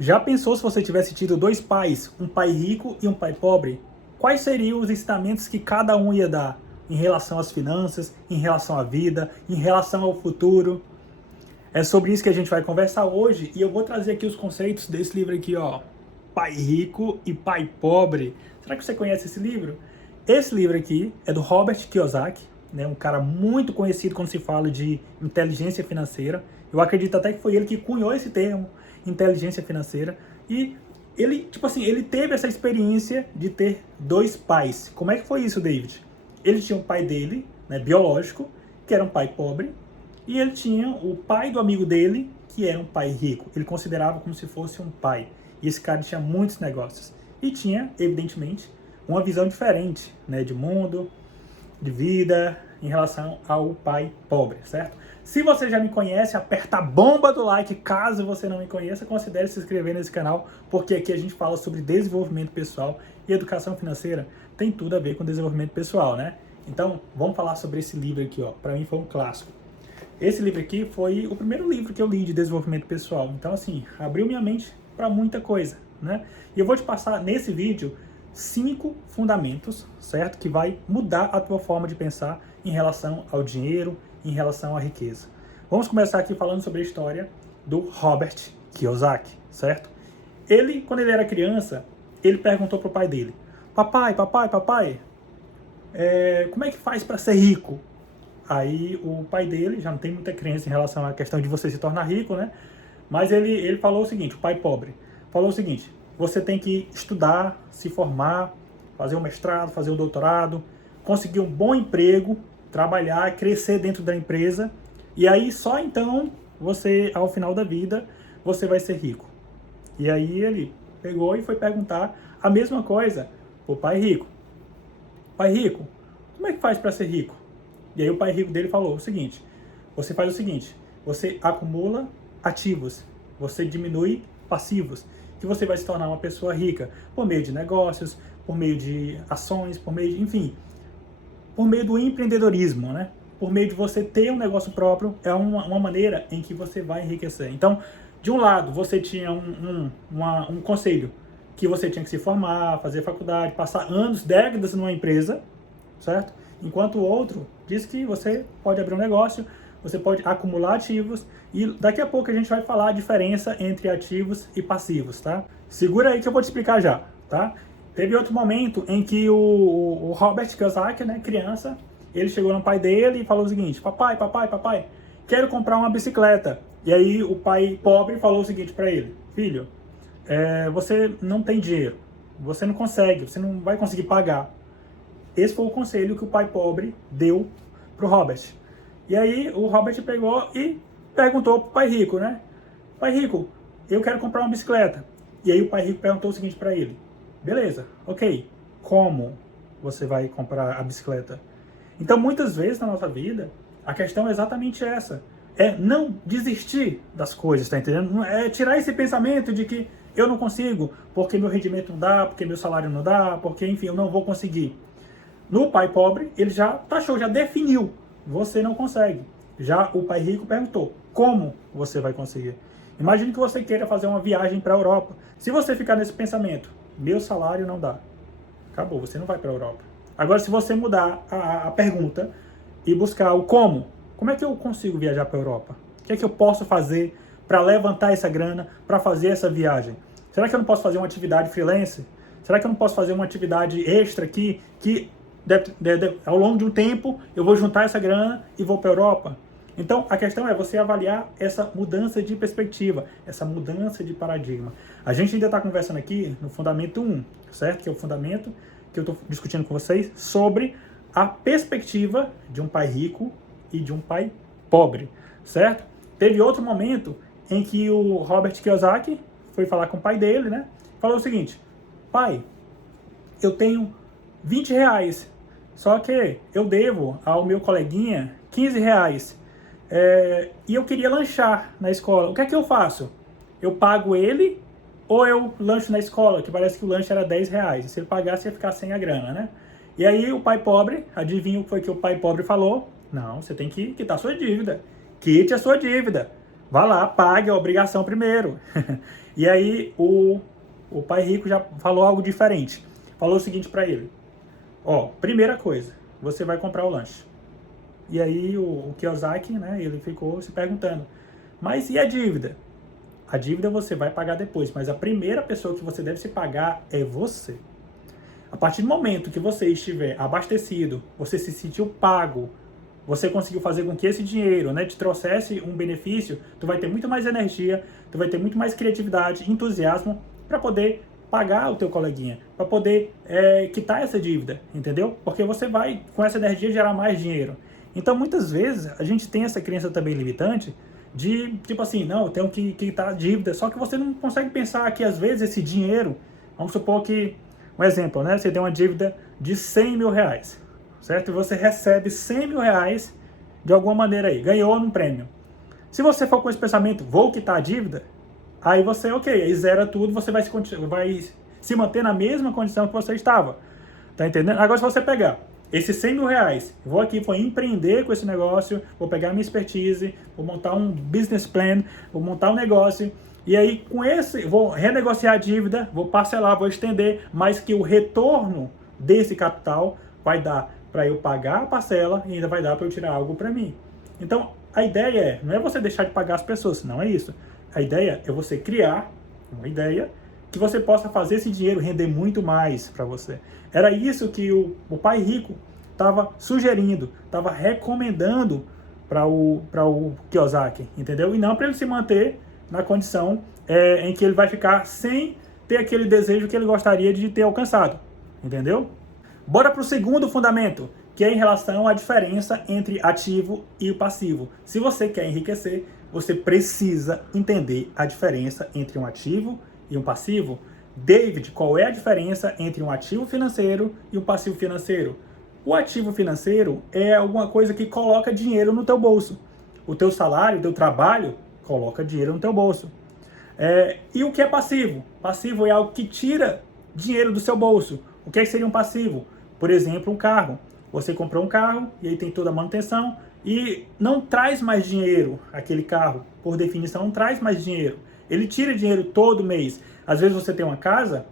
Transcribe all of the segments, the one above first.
Já pensou se você tivesse tido dois pais, um pai rico e um pai pobre? Quais seriam os ensinamentos que cada um ia dar em relação às finanças, em relação à vida, em relação ao futuro? É sobre isso que a gente vai conversar hoje e eu vou trazer aqui os conceitos desse livro aqui, ó. Pai Rico e Pai Pobre. Será que você conhece esse livro? Esse livro aqui é do Robert Kiyosaki, né, um cara muito conhecido quando se fala de inteligência financeira. Eu acredito até que foi ele que cunhou esse termo, inteligência financeira. E ele, tipo assim, ele teve essa experiência de ter dois pais. Como é que foi isso, David? Ele tinha um pai dele, né, biológico, que era um pai pobre, e ele tinha o pai do amigo dele, que era um pai rico. Ele considerava como se fosse um pai. E esse cara tinha muitos negócios. E tinha, evidentemente, uma visão diferente, né, de mundo, de vida, em relação ao pai pobre, certo? Se você já me conhece, aperta a bomba do like. Caso você não me conheça, considere se inscrever nesse canal, porque aqui a gente fala sobre desenvolvimento pessoal e educação financeira. Tem tudo a ver com desenvolvimento pessoal, né? Então, vamos falar sobre esse livro aqui, ó. Para mim foi um clássico. Esse livro aqui foi o primeiro livro que eu li de desenvolvimento pessoal. Então, assim, abriu minha mente para muita coisa, né? E eu vou te passar nesse vídeo 5 fundamentos, certo? Que vai mudar a tua forma de pensar em relação ao dinheiro, em relação à riqueza. Vamos começar aqui falando sobre a história do Robert Kiyosaki, certo? Ele, quando ele era criança, ele perguntou pro pai dele: papai, como é que faz para ser rico? Aí o pai dele já não tem muita crença em relação à questão de você se tornar rico, né? Mas ele falou o seguinte, o pai pobre, falou o seguinte: você tem que estudar, se formar, fazer um mestrado, fazer um doutorado, conseguir um bom emprego, trabalhar, crescer dentro da empresa, e aí só então você, ao final da vida, você vai ser rico. E aí ele pegou e foi perguntar a mesma coisa pro pai rico. Pai rico, como é que faz para ser rico? E aí o pai rico dele falou o seguinte: você faz o seguinte, você acumula ativos, você diminui passivos, que você vai se tornar uma pessoa rica por meio de negócios, por meio de ações, por meio de, enfim, por meio do empreendedorismo, né? Por meio de você ter um negócio próprio, é uma maneira em que você vai enriquecer. Então, de um lado, você tinha um conselho que você tinha que se formar, fazer faculdade, passar anos, décadas numa empresa, certo? Enquanto o outro diz que você pode abrir um negócio, você pode acumular ativos, e daqui a pouco a gente vai falar a diferença entre ativos e passivos, tá? Segura aí que eu vou te explicar já, tá? Teve outro momento em que o Robert Kiyosaki, né, criança, ele chegou no pai dele e falou o seguinte: papai, quero comprar uma bicicleta. E aí o pai pobre falou o seguinte para ele: filho, você não tem dinheiro, você não consegue, você não vai conseguir pagar. Esse foi o conselho que o pai pobre deu pro Robert. E aí o Robert pegou e perguntou pro pai rico, né? Pai rico, eu quero comprar uma bicicleta. E aí o pai rico perguntou o seguinte para ele: beleza, ok, como você vai comprar a bicicleta? Então, muitas vezes na nossa vida, a questão é exatamente essa. É não desistir das coisas, tá entendendo? É tirar esse pensamento de que eu não consigo, porque meu rendimento não dá, porque meu salário não dá, porque, enfim, eu não vou conseguir. No pai pobre, ele já taxou, já definiu: você não consegue. Já o pai rico perguntou: como você vai conseguir? Imagine que você queira fazer uma viagem para a Europa. Se você ficar nesse pensamento: meu salário não dá, acabou, você não vai para a Europa. Agora, se você mudar a pergunta e buscar o como é que eu consigo viajar para a Europa? O que é que eu posso fazer para levantar essa grana, para fazer essa viagem? Será que eu não posso fazer uma atividade freelance? Será que eu não posso fazer uma atividade extra aqui que ao longo de um tempo eu vou juntar essa grana e vou para a Europa? Então, a questão é você avaliar essa mudança de perspectiva, essa mudança de paradigma. A gente ainda está conversando aqui no fundamento 1, certo? Que é o fundamento que eu estou discutindo com vocês sobre a perspectiva de um pai rico e de um pai pobre, certo? Teve outro momento em que o Robert Kiyosaki foi falar com o pai dele, né? Falou o seguinte: pai, eu tenho 20 reais, só que eu devo ao meu coleguinha 15 reais. E eu queria lanchar na escola. O que é que eu faço? Eu pago ele ou eu lancho na escola? Que parece que o lanche era 10 reais. E se ele pagasse, ia ficar sem a grana, né? E aí o pai pobre, adivinha o que foi que o pai pobre falou? Não, você tem que quitar sua dívida. Quite a sua dívida. Vá lá, pague a obrigação primeiro. E aí o pai rico já falou algo diferente. Falou o seguinte para ele: ó, primeira coisa, você vai comprar o lanche. E aí o Kiyosaki, né, ele ficou se perguntando, mas e a dívida? A dívida você vai pagar depois, mas a primeira pessoa que você deve se pagar é você. A partir do momento que você estiver abastecido, você se sentiu pago, você conseguiu fazer com que esse dinheiro, né, te trouxesse um benefício, tu vai ter muito mais energia, tu vai ter muito mais criatividade, entusiasmo para poder pagar o teu coleguinha, para poder quitar essa dívida, entendeu? Porque você vai, com essa energia, gerar mais dinheiro. Então, muitas vezes, a gente tem essa crença também limitante de, tipo assim, não, eu tenho que quitar a dívida, só que você não consegue pensar que, às vezes, esse dinheiro, vamos supor que, um exemplo, né, você tem uma dívida de 100 mil reais, certo? E você recebe 100 mil reais de alguma maneira aí, ganhou num prêmio. Se você for com esse pensamento, vou quitar a dívida, aí você, ok, aí zera tudo, você vai se manter na mesma condição que você estava. Tá entendendo? Agora, se você pegar esses 100 mil reais, vou aqui, vou empreender com esse negócio, vou pegar minha expertise, vou montar um business plan, vou montar um negócio, e aí com esse, vou renegociar a dívida, vou parcelar, vou estender, mas que o retorno desse capital vai dar para eu pagar a parcela e ainda vai dar para eu tirar algo para mim. Então, a ideia não é você deixar de pagar as pessoas, não é isso. A ideia é você criar uma ideia que você possa fazer esse dinheiro render muito mais para você. Era isso que o pai rico estava sugerindo, estava recomendando para o Kiyosaki, entendeu? E não para ele se manter na condição em que ele vai ficar sem ter aquele desejo que ele gostaria de ter alcançado, entendeu? Bora para o segundo fundamento, que é em relação à diferença entre ativo e o passivo. Se você quer enriquecer, você precisa entender a diferença entre um ativo e um passivo. David, qual é a diferença entre um ativo financeiro e um passivo financeiro? O ativo financeiro é alguma coisa que coloca dinheiro no teu bolso. O teu salário, o teu trabalho, coloca dinheiro no teu bolso. E o que é passivo? Passivo é algo que tira dinheiro do seu bolso. O que seria um passivo? Por exemplo, um carro. Você comprou um carro e aí tem toda a manutenção e não traz mais dinheiro aquele carro. Por definição, não traz mais dinheiro. Ele tira dinheiro todo mês. Às vezes você tem uma casa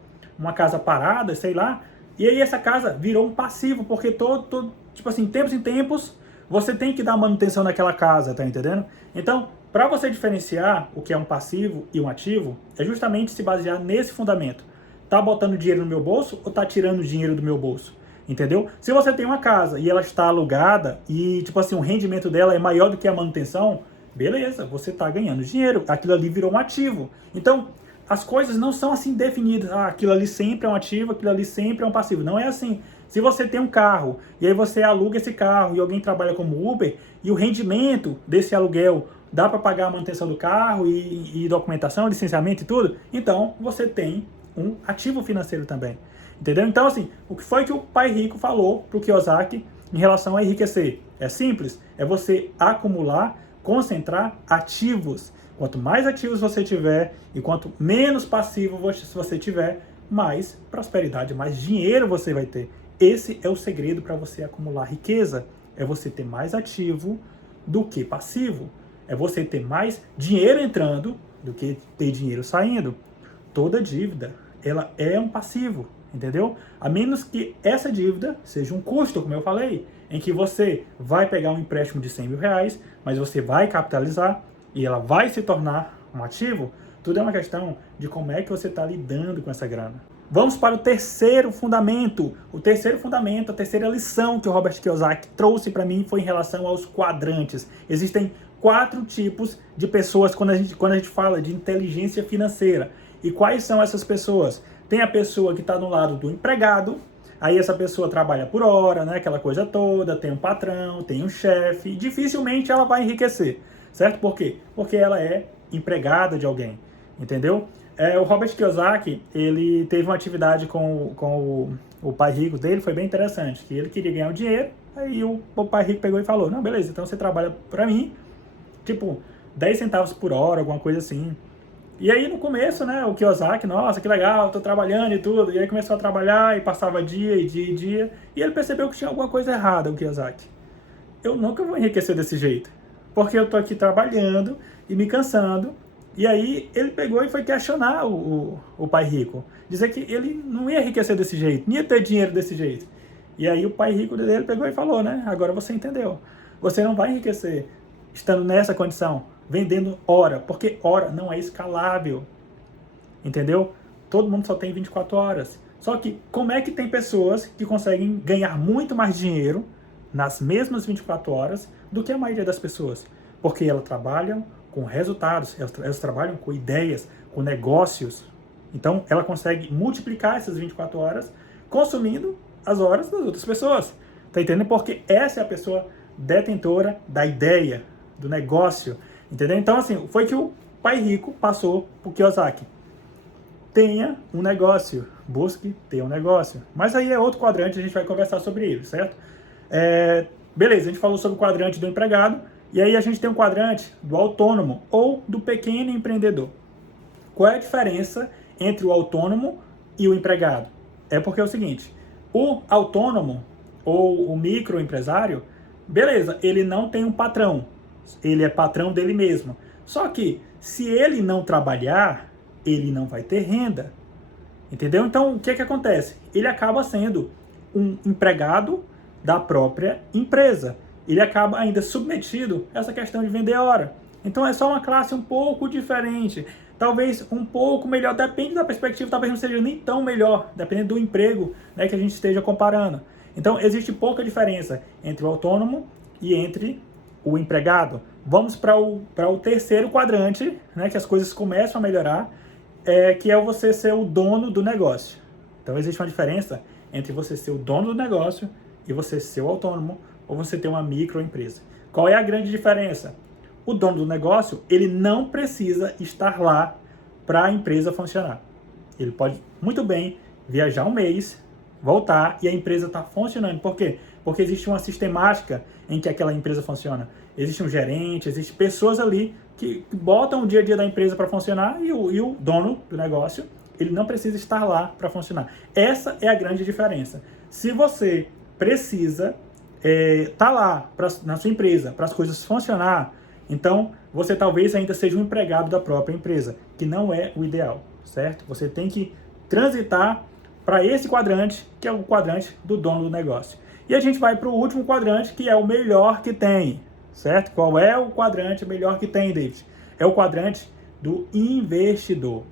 parada, sei lá, e aí essa casa virou um passivo, porque tipo assim, tempos em tempos, você tem que dar manutenção naquela casa, tá entendendo? Então, para você diferenciar o que é um passivo e um ativo, é justamente se basear nesse fundamento. Tá botando dinheiro no meu bolso ou tá tirando dinheiro do meu bolso? Entendeu? Se você tem uma casa e ela está alugada e, tipo assim, o rendimento dela é maior do que a manutenção, beleza, você está ganhando dinheiro, aquilo ali virou um ativo. Então, as coisas não são assim definidas, aquilo ali sempre é um ativo, aquilo ali sempre é um passivo. Não é assim. Se você tem um carro e aí você aluga esse carro e alguém trabalha como Uber e o rendimento desse aluguel dá para pagar a manutenção do carro e documentação, licenciamento e tudo, então você tem um ativo financeiro também. Entendeu? Então, assim, o que foi que o pai rico falou para o Kiyosaki em relação a enriquecer? É simples, é você acumular, concentrar ativos. Quanto mais ativos você tiver e quanto menos passivo você tiver, mais prosperidade, mais dinheiro você vai ter. Esse é o segredo para você acumular riqueza. É você ter mais ativo do que passivo. É você ter mais dinheiro entrando do que ter dinheiro saindo. Toda dívida, ela é um passivo, entendeu? A menos que essa dívida seja um custo, como eu falei, em que você vai pegar um empréstimo de 100 mil reais, mas você vai capitalizar e ela vai se tornar um ativo. Tudo é uma questão de como é que você está lidando com essa grana. Vamos para o terceiro fundamento. O terceiro fundamento, a terceira lição que o Robert Kiyosaki trouxe para mim foi em relação aos quadrantes. Existem 4 tipos de pessoas quando a gente fala de inteligência financeira. E quais são essas pessoas? Tem a pessoa que está no lado do empregado, aí essa pessoa trabalha por hora, né, aquela coisa toda, tem um patrão, tem um chefe, e dificilmente ela vai enriquecer, certo? Por quê? Porque ela é empregada de alguém, entendeu? O Robert Kiyosaki, ele teve uma atividade com o pai rico dele, foi bem interessante, que ele queria ganhar um dinheiro, aí o pai rico pegou e falou, não, beleza, então você trabalha para mim, tipo, 10 centavos por hora, alguma coisa assim. E aí no começo, né, o Kiyosaki, nossa, que legal, tô trabalhando e tudo, e aí começou a trabalhar e passava dia e dia e dia, e ele percebeu que tinha alguma coisa errada, o Kiyosaki. Eu nunca vou enriquecer desse jeito, porque eu tô aqui trabalhando e me cansando, E aí ele pegou e foi questionar o pai rico. Dizer que ele não ia enriquecer desse jeito, não ia ter dinheiro desse jeito. E aí o pai rico dele pegou e falou, né? Agora você entendeu. Você não vai enriquecer estando nessa condição, vendendo hora, porque hora não é escalável. Entendeu? Todo mundo só tem 24 horas. Só que como é que tem pessoas que conseguem ganhar muito mais dinheiro nas mesmas 24 horas do que a maioria das pessoas? Porque elas trabalham com resultados, elas trabalham com ideias, com negócios. Então, ela consegue multiplicar essas 24 horas consumindo as horas das outras pessoas. Tá entendendo? Porque essa é a pessoa detentora da ideia, do negócio. Entendeu? Então, assim, foi que o pai rico passou pro Kiyosaki. Tenha um negócio, busque ter um negócio. Mas aí é outro quadrante, a gente vai conversar sobre ele, certo? Beleza, a gente falou sobre o quadrante do empregado, e aí a gente tem um quadrante do autônomo ou do pequeno empreendedor. Qual é a diferença entre o autônomo e o empregado? É porque é o seguinte, o autônomo ou o microempresário, beleza, ele não tem um patrão, ele é patrão dele mesmo. Só que se ele não trabalhar, ele não vai ter renda. Entendeu? Então, o que acontece? Ele acaba sendo um empregado da própria empresa. Ele acaba ainda submetido a essa questão de vender hora. Então, é só uma classe um pouco diferente. Talvez um pouco melhor, depende da perspectiva, talvez não seja nem tão melhor, dependendo do emprego, né, que a gente esteja comparando. Então, existe pouca diferença entre o autônomo e entre o empregado. Vamos para o terceiro quadrante, né, que as coisas começam a melhorar, que é você ser o dono do negócio. Então existe uma diferença entre você ser o dono do negócio e você ser o autônomo ou você ter uma microempresa. Qual é a grande diferença? O dono do negócio, ele não precisa estar lá para a empresa funcionar. Ele pode muito bem viajar um mês, voltar e a empresa está funcionando. Por quê? Porque existe uma sistemática em que aquela empresa funciona. Existe um gerente, existem pessoas ali que botam o dia a dia da empresa para funcionar e o dono do negócio, ele não precisa estar lá para funcionar. Essa é a grande diferença. Se você precisa estar lá na sua empresa para as coisas funcionar, então você talvez ainda seja um empregado da própria empresa, que não é o ideal, certo? Você tem que transitar para esse quadrante, que é o quadrante do dono do negócio. E a gente vai para o último quadrante, que é o melhor que tem, certo? Qual é o quadrante melhor que tem, David? É o quadrante do investidor.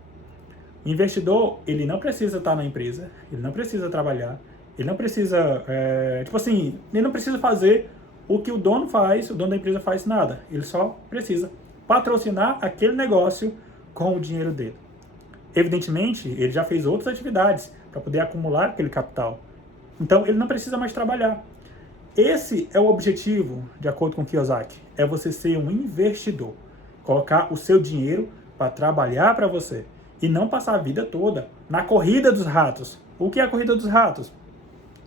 O investidor, ele não precisa estar na empresa, ele não precisa trabalhar, ele não precisa, ele não precisa fazer o que o dono faz, o dono da empresa faz nada. Ele só precisa patrocinar aquele negócio com o dinheiro dele. Evidentemente, ele já fez outras atividades para poder acumular aquele capital. Então, ele não precisa mais trabalhar. Esse é o objetivo, de acordo com Kiyosaki, é você ser um investidor. Colocar o seu dinheiro para trabalhar para você e não passar a vida toda na corrida dos ratos. O que é a corrida dos ratos?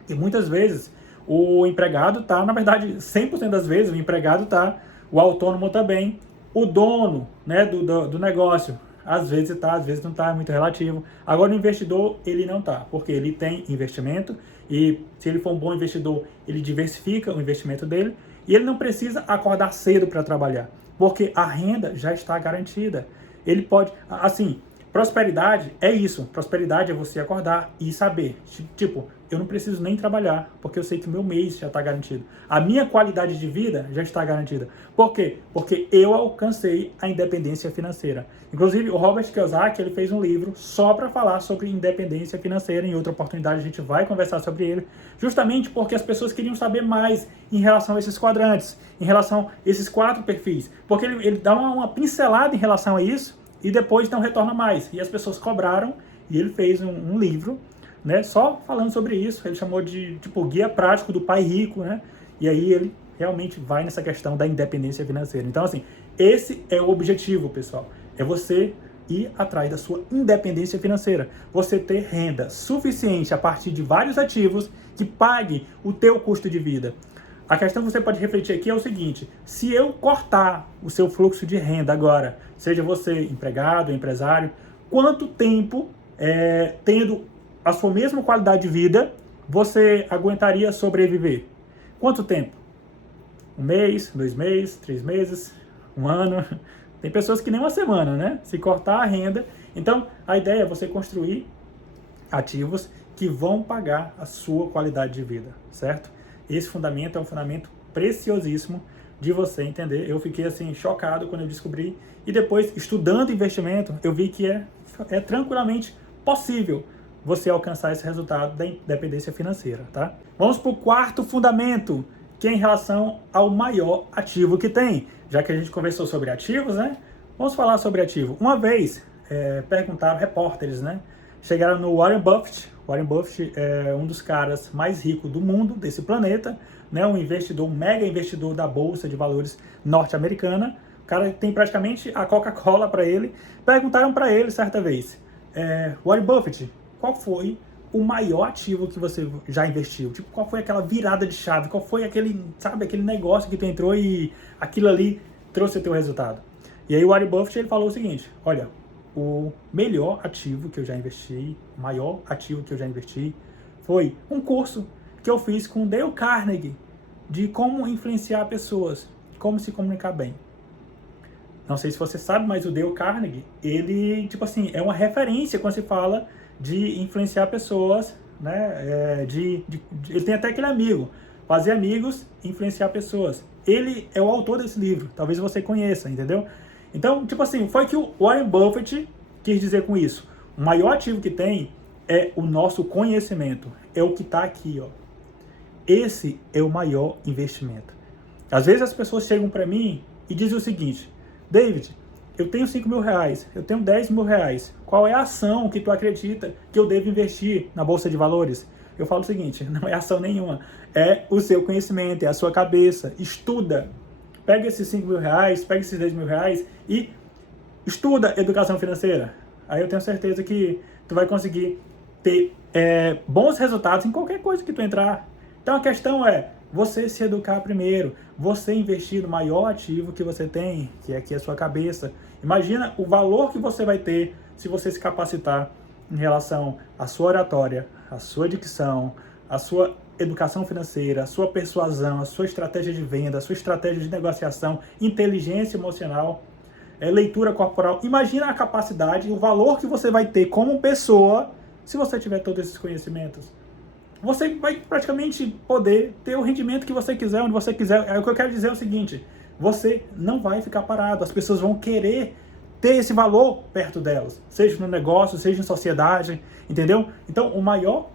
E muitas vezes o empregado está, na verdade, 100% das vezes o empregado está, o autônomo também, o dono, né, do negócio, às vezes está, às vezes não está, é muito relativo. Agora o investidor, ele não está, porque ele tem investimento e se ele for um bom investidor, ele diversifica o investimento dele e ele não precisa acordar cedo para trabalhar, porque a renda já está garantida. Ele pode, assim, prosperidade é isso. Prosperidade é você acordar e saber, tipo, eu não preciso nem trabalhar, porque eu sei que o meu mês já está garantido. A minha qualidade de vida já está garantida. Por quê? Porque eu alcancei a independência financeira. Inclusive, o Robert Kiyosaki, ele fez um livro só para falar sobre independência financeira. Em outra oportunidade, a gente vai conversar sobre ele, justamente porque as pessoas queriam saber mais em relação a esses quadrantes, em relação a esses 4 perfis. Porque ele dá uma pincelada em relação a isso, e depois não retorna mais. E as pessoas cobraram, e ele fez um livro, né, só falando sobre isso. Ele chamou de tipo guia prático do pai rico, né? E aí ele realmente vai nessa questão da independência financeira. Então, assim, esse é o objetivo, pessoal. É você ir atrás da sua independência financeira. Você ter renda suficiente a partir de vários ativos que pague o teu custo de vida. A questão que você pode refletir aqui é o seguinte: se eu cortar o seu fluxo de renda agora, seja você empregado, empresário, quanto tempo, tendo a sua mesma qualidade de vida, você aguentaria sobreviver? Quanto tempo? 1 mês, 2 meses, 3 meses, 1 ano? Tem pessoas que nem uma semana, né? Se cortar a renda. Então, a ideia é você construir ativos que vão pagar a sua qualidade de vida, certo? Esse fundamento é um fundamento preciosíssimo de você entender. Eu fiquei assim chocado quando eu descobri, e depois, estudando investimento, eu vi que é tranquilamente possível você alcançar esse resultado da independência financeira, tá? Vamos para o quarto fundamento, que é em relação ao maior ativo que tem. Já que a gente conversou sobre ativos, né? Vamos falar sobre ativo. Uma vez, perguntaram repórteres, né? Chegaram no Warren Buffett. Warren Buffett é um dos caras mais ricos do mundo, desse planeta, né? Um investidor, um mega investidor da Bolsa de Valores norte-americana. O cara tem praticamente a Coca-Cola para ele. Perguntaram para ele certa vez, Warren Buffett, qual foi o maior ativo que você já investiu? Tipo, qual foi aquela virada de chave? Qual foi aquele, sabe, aquele negócio que tu entrou e aquilo ali trouxe o teu resultado? E aí o Warren Buffett, ele falou o seguinte, olha, o melhor ativo que eu já investi, o maior ativo que eu já investi, foi um curso que eu fiz com o Dale Carnegie, de como influenciar pessoas, como se comunicar bem. Não sei se você sabe, mas o Dale Carnegie, ele, tipo assim, é uma referência quando se fala de influenciar pessoas, né? Ele tem até aquele amigo, fazer amigos, influenciar pessoas. Ele é o autor desse livro, talvez você conheça, entendeu? Então, tipo assim, foi que o Warren Buffett quis dizer com isso. O maior ativo que tem é o nosso conhecimento, é o que está aqui, ó. Esse é o maior investimento. Às vezes as pessoas chegam para mim e dizem o seguinte, David, eu tenho 5 mil reais, eu tenho 10 mil reais, qual é a ação que tu acredita que eu devo investir na Bolsa de Valores? Eu falo o seguinte, não é ação nenhuma, é o seu conhecimento, é a sua cabeça, estuda, pega esses 5 mil reais, pega esses 10 mil reais e estuda educação financeira. Aí eu tenho certeza que tu vai conseguir ter bons resultados em qualquer coisa que tu entrar. Então a questão é você se educar primeiro, você investir no maior ativo que você tem, que é aqui a sua cabeça. Imagina o valor que você vai ter se você se capacitar em relação à sua oratória, à sua dicção, à sua educação financeira, à sua persuasão, à sua estratégia de venda, à sua estratégia de negociação, inteligência emocional, leitura corporal. Imagina a capacidade, o valor que você vai ter como pessoa se você tiver todos esses conhecimentos. Você vai praticamente poder ter o rendimento que você quiser, onde você quiser. O que eu quero dizer é o seguinte, você não vai ficar parado, as pessoas vão querer ter esse valor perto delas, seja no negócio, seja em sociedade, entendeu? Então, o maior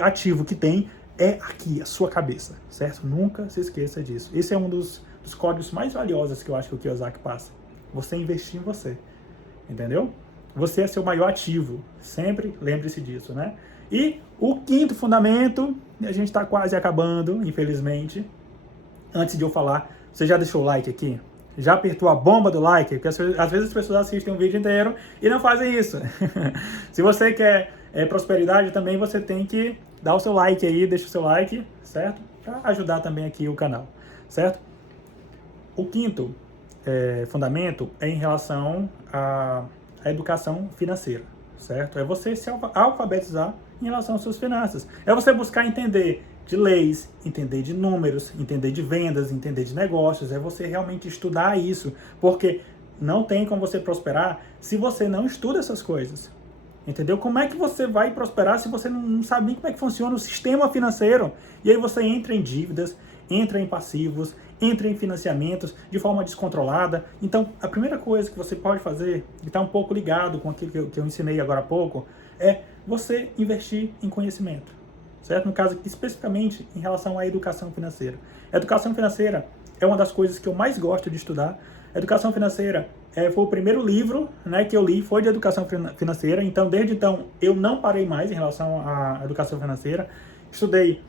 ativo que tem é aqui, a sua cabeça, certo? Nunca se esqueça disso. Esse é um dos códigos mais valiosos que eu acho que o Kiyosaki passa. Você investir em você, entendeu? Você é seu maior ativo, sempre lembre-se disso, né? E o quinto fundamento, a gente está quase acabando, infelizmente. Antes de eu falar, você já deixou o like aqui? Já apertou a bomba do like? Porque às vezes as pessoas assistem um vídeo inteiro e não fazem isso. Se você quer prosperidade também, você tem que dar o seu like aí, deixa o seu like, certo? Para ajudar também aqui o canal, certo? O quinto fundamento é em relação à educação financeira, certo? É você se alfabetizar em relação às suas finanças. É você buscar entender de leis, entender de números, entender de vendas, entender de negócios. É você realmente estudar isso, porque não tem como você prosperar se você não estuda essas coisas. Entendeu? Como é que você vai prosperar se você não sabe nem como é que funciona o sistema financeiro? E aí você entra em dívidas, entra em passivos, entra em financiamentos de forma descontrolada. Então, a primeira coisa que você pode fazer, e está um pouco ligado com aquilo que eu ensinei agora há pouco, é você investir em conhecimento, certo? No caso, especificamente em relação à educação financeira. A educação financeira é uma das coisas que eu mais gosto de estudar. A educação financeira foi o primeiro livro, né, que eu li, foi de educação financeira. Então, desde então, eu não parei mais em relação à educação financeira. Estudei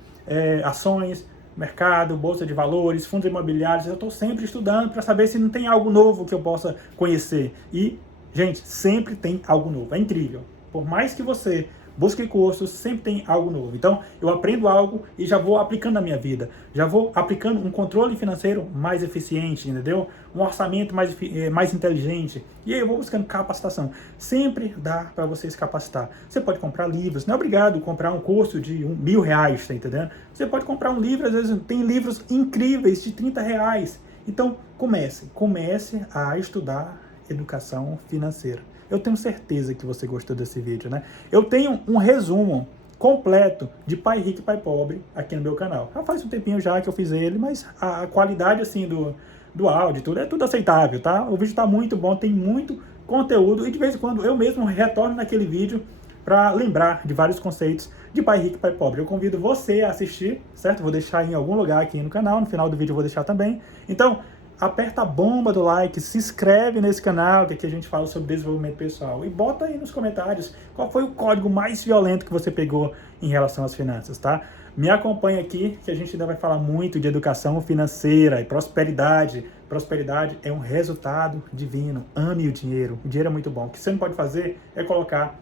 ações, mercado, bolsa de valores, fundos imobiliários. Eu estou sempre estudando para saber se não tem algo novo que eu possa conhecer. E, gente, sempre tem algo novo. É incrível. Por mais que você busque cursos, sempre tem algo novo. Então, eu aprendo algo e já vou aplicando na minha vida. Já vou aplicando um controle financeiro mais eficiente, entendeu? Um orçamento mais inteligente. E aí eu vou buscando capacitação. Sempre dá para você se capacitar. Você pode comprar livros. Não é obrigado a comprar um curso de R$1.000, tá entendendo? Você pode comprar um livro, às vezes tem livros incríveis de R$30. Então, comece a estudar educação financeira. Eu tenho certeza que você gostou desse vídeo, né? Eu tenho um resumo completo de Pai Rico e Pai Pobre aqui no meu canal. Já faz um tempinho já que eu fiz ele, mas a qualidade assim do áudio, tudo é tudo aceitável, tá? O vídeo tá muito bom, tem muito conteúdo e de vez em quando eu mesmo retorno naquele vídeo para lembrar de vários conceitos de Pai Rico e Pai Pobre. Eu convido você a assistir, certo? Vou deixar em algum lugar aqui no canal, no final do vídeo eu vou deixar também. Então, aperta a bomba do like, se inscreve nesse canal, que aqui a gente fala sobre desenvolvimento pessoal. E bota aí nos comentários qual foi o código mais violento que você pegou em relação às finanças, tá? Me acompanha aqui, que a gente ainda vai falar muito de educação financeira e prosperidade. Prosperidade é um resultado divino. Ame o dinheiro. O dinheiro é muito bom. O que você não pode fazer é colocar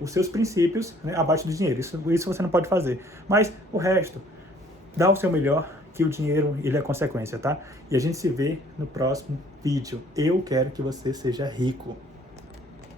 os seus princípios, né, abaixo do dinheiro. Isso você não pode fazer. Mas o resto, dá o seu melhor, que o dinheiro ele é consequência, tá? E a gente se vê no próximo vídeo. Eu quero que você seja rico.